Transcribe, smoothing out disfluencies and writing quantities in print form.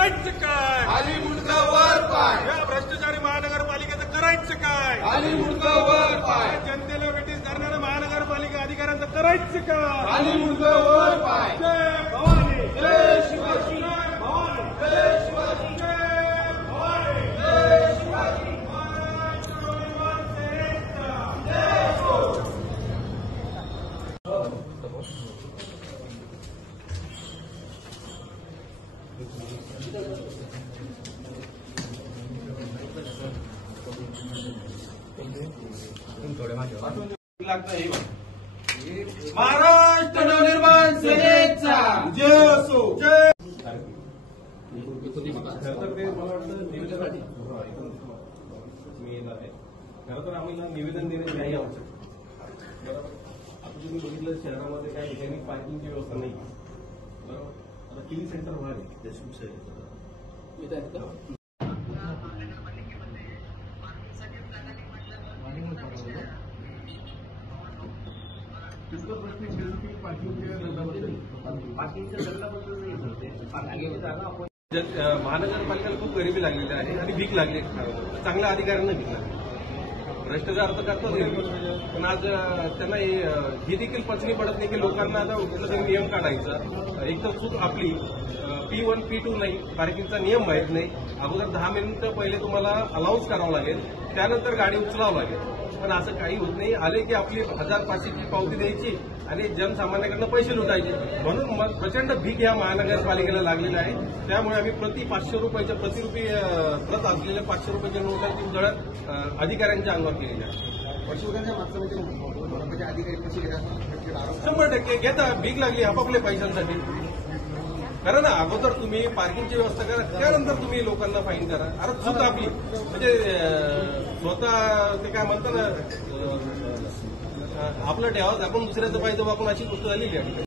करायचं काय? खाली मुंडका वर पाय, या भ्रष्टाचारी महानगरपालिकेचं करायचं काय? खाली मुंडका वर पाय, जनतेला वेटीस धरणाऱ्या महानगरपालिका अधिकाऱ्यांचं करायचं काय? खाली मुंडका वर पाय. जय भवानी, जय शिवाजी, जय भवानी, जय शिवाजी, जय भवानी, जय शिवाजी. महाराष्ट्र नवनिर्माण सेनेचा जय असो. जय खरं तर आम्हाला निवेदन देण्याची काही आवश्यकता बरोबर. आता तुम्ही बघितलं शहरामध्ये काही ठिकाणी पार्किंगची व्यवस्था नाही बरोबर. आता किती सेंटर होणार आहे देशमुख महानगरपालिकेला खूप गरिबी लागलेली आहे आणि भीक लागली. चांगल्या अधिकाऱ्यांना भीक लागली. भ्रष्टाचार तर करतात पण आज त्यांना ही देखील पचनी पडत नाही की लोकांना आता कुठला तरी नियम काढायचा. एक तर चूक आपली P1 P2 नाही, पार्किंगचा नियम माहीत नाही. अगोदर 10 मिनिटं पहिले तुम्हाला अलाउन्स करावं लागेल, त्यानंतर गाडी उचलावं लागेल. पण असं काही होत नाही. आले की आपली 1500ची पावती द्यायची आणि जनसामान्याकडनं पैसे लुटायचे. म्हणून मग प्रचंड भीक या महानगरपालिकेला लागलेलं आहे. त्यामुळे आम्ही प्रति 500 रुपयाच्या प्रतिरूपी प्रत असलेल्या 500 रुपयाच्या नोटांची उधळण अधिकाऱ्यांच्या अंगावर केलेली आहे. 100% घेता. भीक लागली आपापल्या पैशांसाठी. करा ना, अगोदर तुम्ही पार्किंगची व्यवस्था करा, त्यानंतर तुम्ही लोकांना फाईन करा. अरे चूक आपली म्हणजे स्वतः ते काय म्हणतात ना, आपलं ठेवाच आपण दुसऱ्याचं पाहिजे वापरून अशी गोष्ट झालेली आहे.